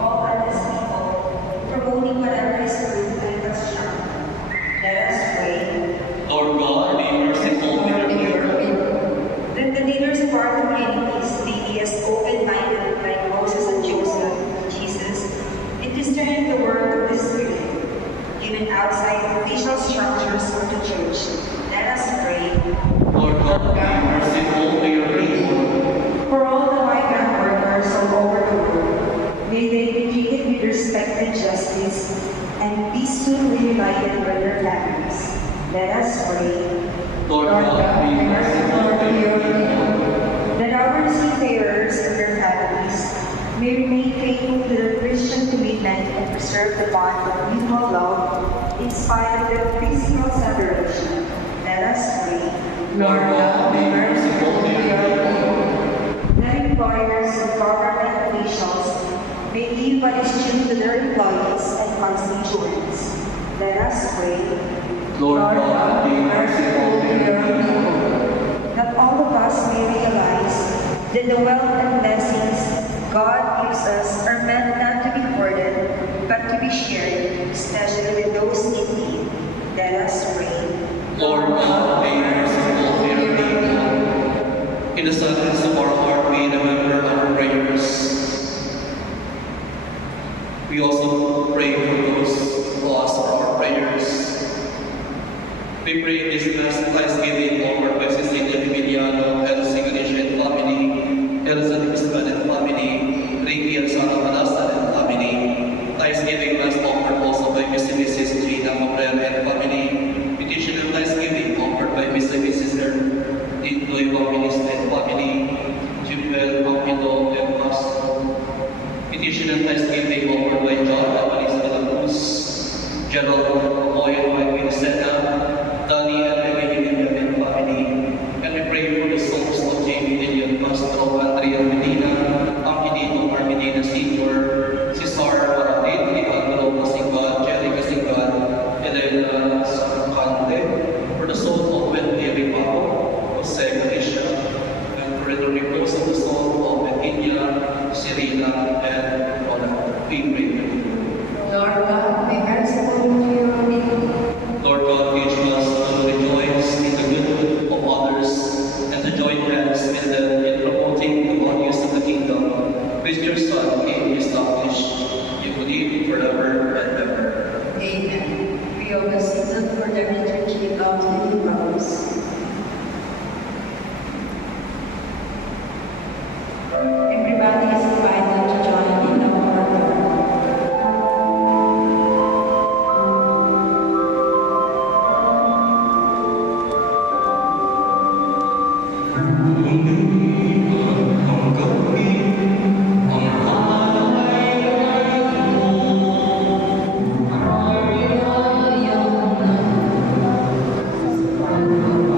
all honest people, promoting whatever is good and constructive. Let us pray. Lord God, be merciful to your people. That the leaders of our communities may be as open-minded like Moses and Joseph, Jesus, in discerning the work of the Spirit, even outside official structures of the church. Let us pray. Lord God, be merciful to your people. For all the migrant workers all over the world, may they be treated with respect and justice, and be soon reunited with their families. Let us pray. Lord God, be merciful to your people. That our seafarers and their families may remain faithful to their Christian commitment and preserve the bond of mutual love in spite of their physical separation. Let us pray. Lord God, be merciful to your people. That employers and government officials may give what is due to their employees and constituents. Let us pray. Lord God, be merciful to your people. That all of us may realize that the wealth and blessings God gives us are meant not to be hoarded, but to be shared, especially with those in need. Let us pray. Lord God, be merciful to your people. In the silence of our heart, we remember our prayers. We also pray for those who ask for our prayers. We pray this last Thanksgiving over by Cecilia Emiliano, Elsie Ganesha and family, Elsa Guzman and family, Ricky and Sarah Manastan and family. Thanksgiving last offered also by Miss and Mrs. Gina Mobrera and family. Petition of Thanksgiving offered by Miss and Mrs. Louis Bauminis and family, Jubel Pampilo and Pastor. Petition of Thanksgiving offered by John Amalis de la Cruz, Gerald Oil by Vincenta, Danny and Emily William and family. And we pray for the souls of Jamie William Castro, Andrea Medina, Angelino Armedina Sr., Cesar Baradit, Alvaro Casingal, Jerry Casingal, Elena Sarcante, for the soul of Wendy Ripaco, Jose Ganesha, and for the repose of the soul of Eugenia, Serena, and Rona. We pray for you. Lord God, be merciful to your people. Lord God, teach us to rejoice in the good of others and to join hands with them in promoting the values of the kingdom, which your Son came to establish. You believe forever and ever. Amen. We always season for the liturgy of the new rose. Everybody is invited to join in our prayer. Ang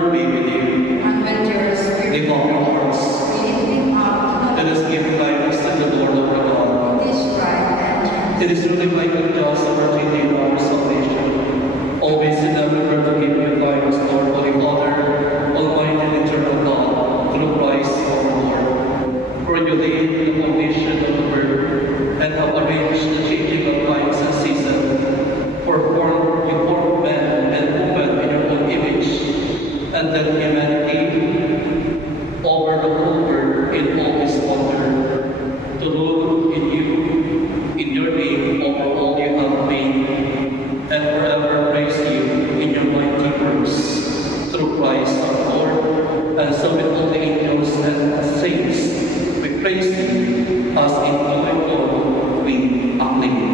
Lord be with you. And with your spirit, Lift up your hearts. lifting up Let us give thanks to the Lord our God. it is right and It is truly right and just to partake in our salvation. Always and ever to give you thanks, Lord, Holy Father, Almighty and eternal God, through Christ our Lord. For you laid the foundation of the world and have arranged the changing of times and seasons. For you formed man and woman in your own image, and then humanity over the whole world in all its wonder, to rule in you, in your name, over all you have made, and forever praise you in your mighty works, through Christ our Lord. And so with all the angels and saints, we praise you, as in joyful we acclaim.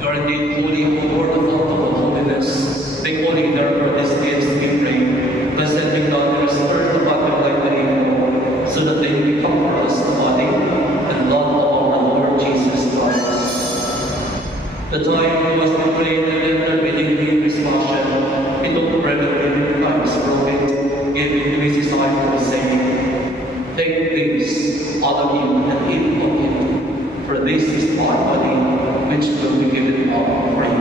You are indeed holy, O Lord, the fount of all holiness. Make holy, therefore, these gifts, we pray. Blessed be God, who has stirred upon them like the rainbow, so that they may become for us the body and blood of our Lord Jesus Christ. The time was betrayed, and after bidding him his passion, he took bread and gave thanks, broke it, gave it to his disciples, saying, Take this, all of you, and eat of it, for this is my body, which will be given up for you.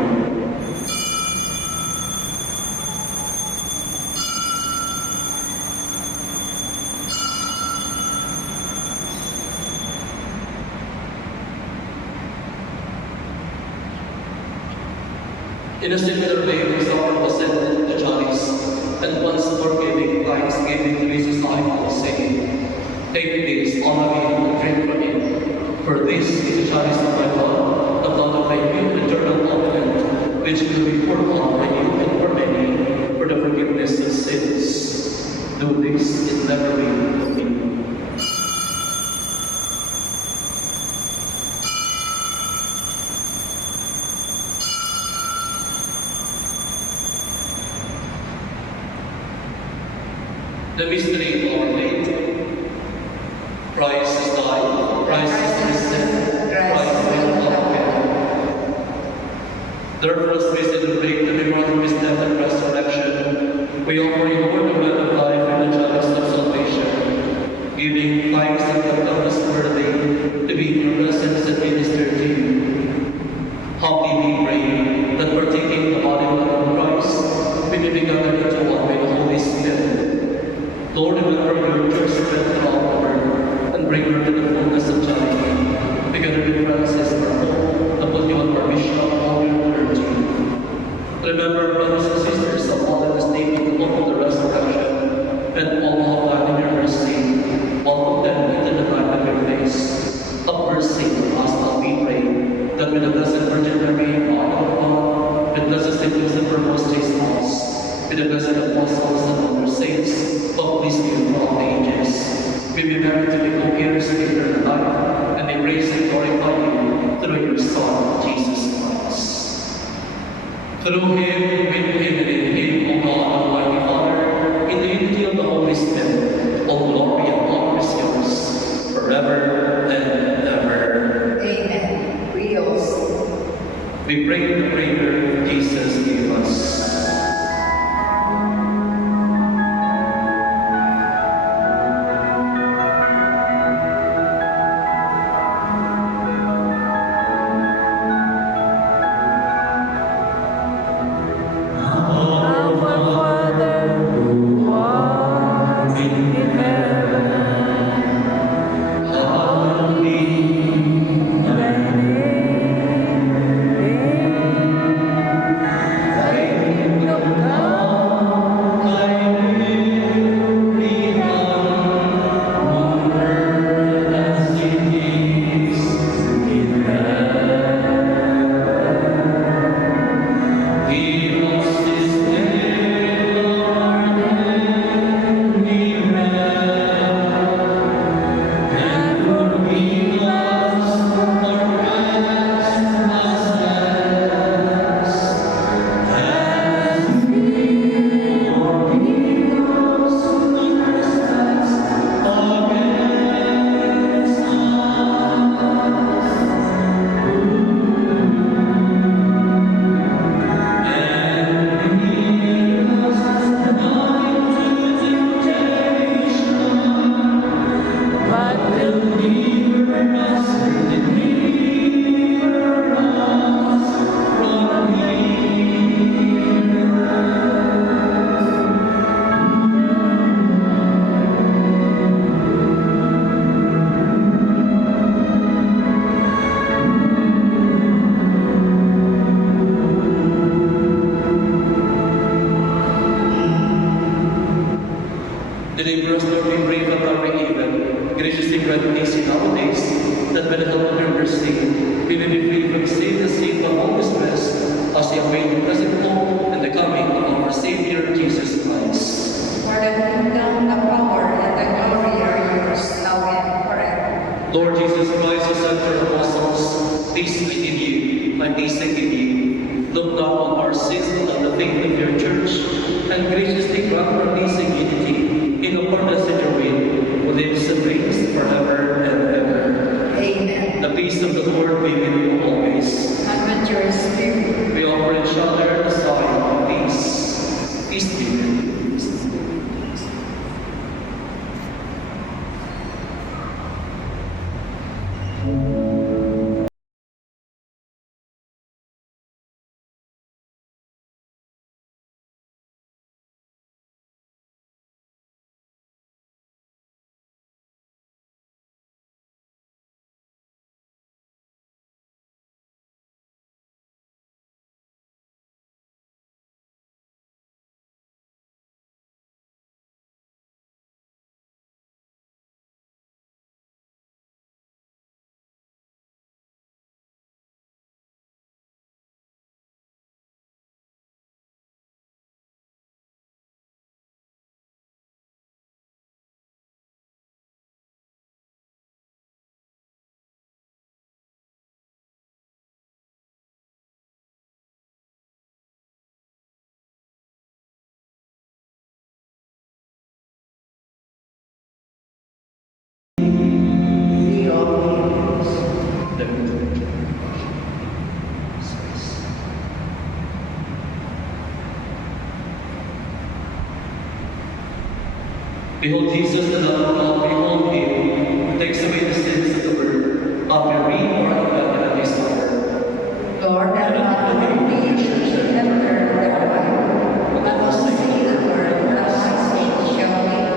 In a similar way, the Lord was sent to chalice, and once more giving thanks, gave it to his disciples, saying, Take this, all of you, and drink from it, for this is the chalice of my blood, the blood of my new eternal covenant, which will be poured out by you and for many, for the forgiveness of sins. Do this in memory of me. The mystery of our faith. Christ has died, Christ is risen, Christ will come again. Therefore, as we celebrate the memorial of his death and resurrection, we offer you, Lord, the bread of life and the chalice of salvation, giving thanks and confess us worthy to be in your presence and minister to you. Humbly we pray that partaking the body and blood of Christ, we may be gathered into one by the Holy Spirit. Lord, remember your church spread throughout the world, and bring her to the fullness of charity, together with Francis, our Pope, the Pope, our Bishop, all your clergy. Remember, brothers and sisters, of all that is named in the hope of the resurrection, and all who have died in your mercy, welcome them into the light of your face. Have mercy on us, as we pray, that with the Blessed Virgin Mary, Mother of God, with Blessed Saint Joseph, our most chaste spouse, with the blessed apostles and all their saints, God please you for all the ages. We be married to be co-heirs of eternal life, and may praise and glorify you through your Son, Jesus Christ. Through him, with him, and in him, O God, Almighty Father, in the unity of the Holy Holy Spirit, all glory and honor is yours, forever and ever. Amen. Reels. We pray the prayer Jesus gave us. Deliver us, Lord, we pray from every evil. Graciously grant peace in our days, that by the help of your mercy, we may be free from sin and sin from all distress, as we await the present hope and the coming of our Savior, Jesus Christ. For the kingdom, the power, and the glory are yours, now and forever. Lord Jesus Christ, who said to your apostles, peace I give you, my peace I give you. Look not on our sins, but on the faith of your church, and graciously grant our peace and unity, in accordance with your will, who lives and reigns forever and ever. Amen. The peace of the Lord be with you always. And with your spirit. We offer each other the sign of peace. Peace be with you. Behold Jesus, the Lamb of God, behold him, who takes away the sins of the world. Amen. Or at this hour. Lord, that not only should he enter the Bible, but also say the word, that my faith shall live.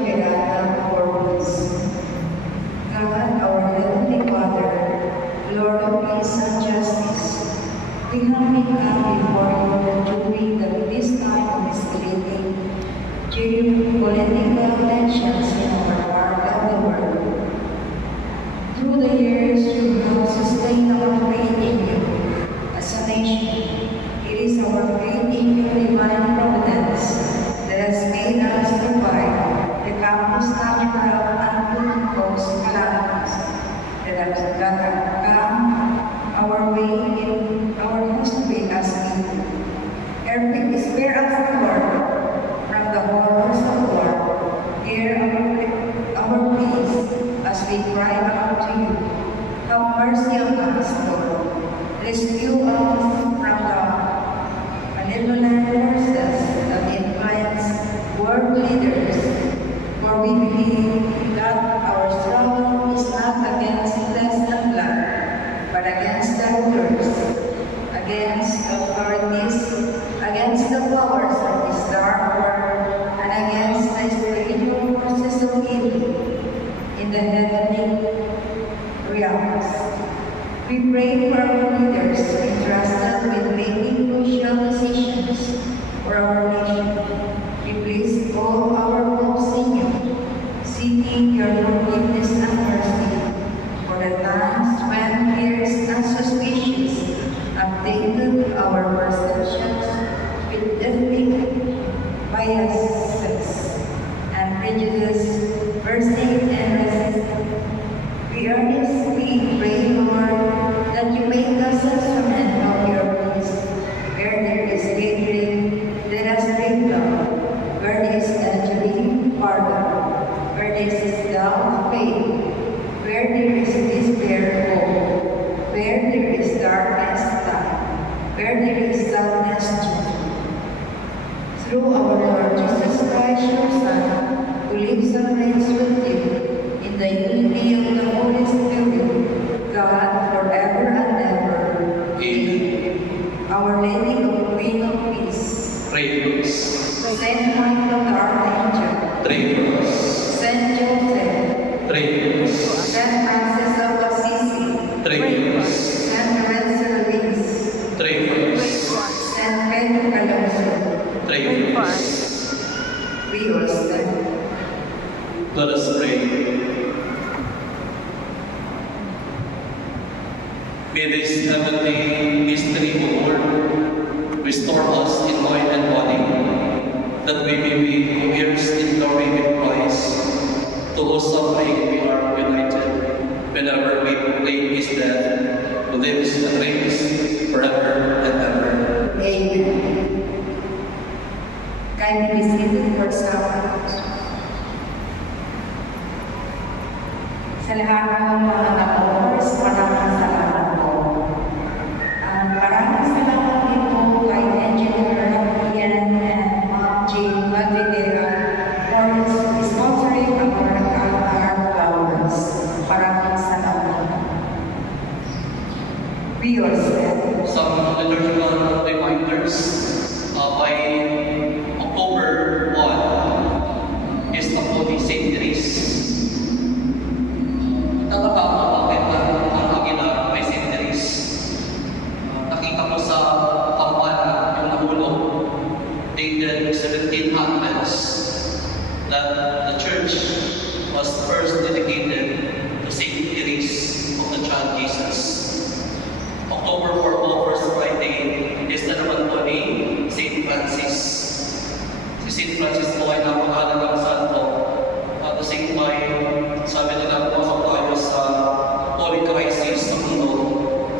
Pirata for peace. God, our Heavenly Father, Lord of peace and justice, we humbly come before you during this time of misleading, geopolitical tensions in our part of the world. Through the years, you have sustained our faith in you as a nation. It is our faith in your divine providence that has made us survive the countless natural and human-caused calamities that have come our way in our history as people. Spare us, Lord, from the horrors of war. Hear our pleas as we cry out to you. Have mercy on us, Lord. Rescue us from the malevolent forces that influence world leaders. For we believe that our struggle is not against flesh and blood, but against the rulers, against authorities, against the powers of this dark world, and against the spiritual forces of evil in the heavenly realms. We pray for our leaders entrusted with making crucial decisions for our nation. We place all our hopes in you, seeking your forgiveness and mercy for the times when fears and suspicions have tainted our perceptions with ethnic biases and prejudice, mercy and resistance. We earnestly pray, Lord, that you make us instrument of your peace. Where there is hatred, let us bring love. Where there is injury, pardon. Where there is doubt, faith. Where there is despair, hope. Where there is darkness, light. Where there is sadness, joy. Through our Lord Jesus Christ, your Son, who lives and reigns with you in the unity of the Holy Spirit, God, forever and ever. Amen. Our Lady of Queen of Peace, Pray for us. Saint Michael the Archangel, Pray for us. Saint Joseph, Pray for us. Saint Francis of Assisi, Pray for us. Saint Lorenzo Luis, Pray for us. Saint Pedro Calonzo, Pray for us. we all stand. Let us pray. May this heavenly mystery, O Lord, restore us in mind and body, that we may be co-heirs in glory with Christ, to whose suffering we are united, whenever we proclaim his death, who lives and reigns forever and ever. Amen. Kindly be seated for some. Sa lahat ng mga nag-oras, maraming salamat po. Maraming salamat din po kay Engineer Ian and Ma'am Jane Madriguera for sponsoring our flowers. Maraming salamat. We all said, Some liturgical reminders by October 1 is the Holy Saint Therese. Nakakatawa bakit ang Aguilar may Saint Therese. Nakita ko sa kampana yung nahulog dated 1700s that the church was first dedicated to Saint Therese of the Child Jesus. October 4 po, First Friday, is na naman po ni Saint Francis. Si Saint Francis po ay napakahalagang santo. At the same time, sabi nila pumasok tayo sa holy crisis sa mundo.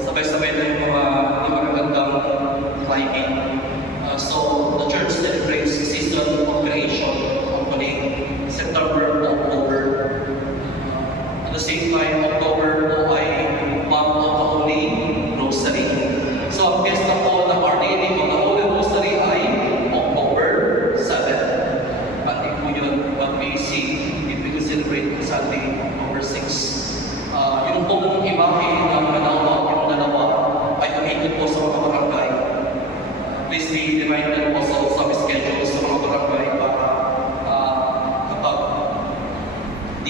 Sabay-sabay na yung mga di magagandang climate. So, the church celebrates the season of creation, hopefully September, October. At the same time, October po ay month of the Holy Rosary. So, ang fiesta po ng Our Lady of the Holy Rosary ay October 7. Pati po yun, what we see, if we can celebrate Sunday, October 6. Yung pong imahe ng manawag, yung dalawa, ay umitin po sa mga barangay. Please be reminded also sa schedule sa mga barangay para kapag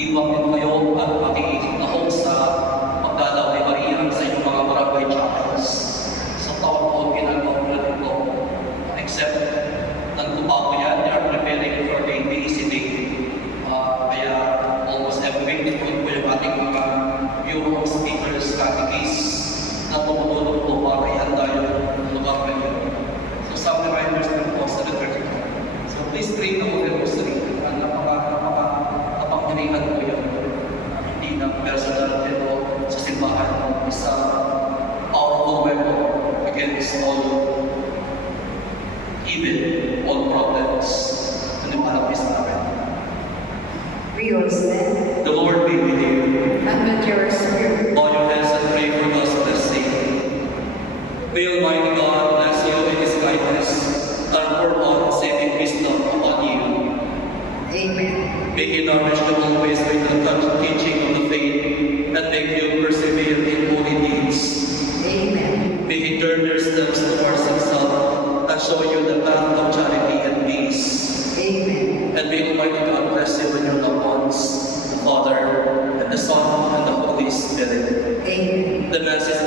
Diwak din kayo at makikitahong sa pagdalaw ni Maria sa inyong mga barangay chapels. Sa taon-taon ginagawa ko na dito. Except, nagtupa ko yan, they are preparing for the busy day. Kaya almost every week dito po yung ating mga Bureau of Speakers, catechists, na tumutulong po para ihanda yung lugar na yun. So some reminders din po sa liturgical. So please pray the Holy Rosary. Napakapangdirihan po yun. Hindi na personal pero sa simbahan mo isa powerful weapon against all evil, all problems na nilalapis namin. We all stand. The Lord be with you. And with your spirit. Bow your heads and pray for God's blessing. May Almighty God bless you in His kindness and pour out saving wisdom upon you. Amen. May He nourish you always with the teaching of the faith and make you persevere in holy deeds. Amen. May He turn your steps towards Himself and show you the path of charity and peace. Amen. And may Almighty God bless you and your loved ones, the Father, and the Son, and the Holy Spirit. Amen. The Mass is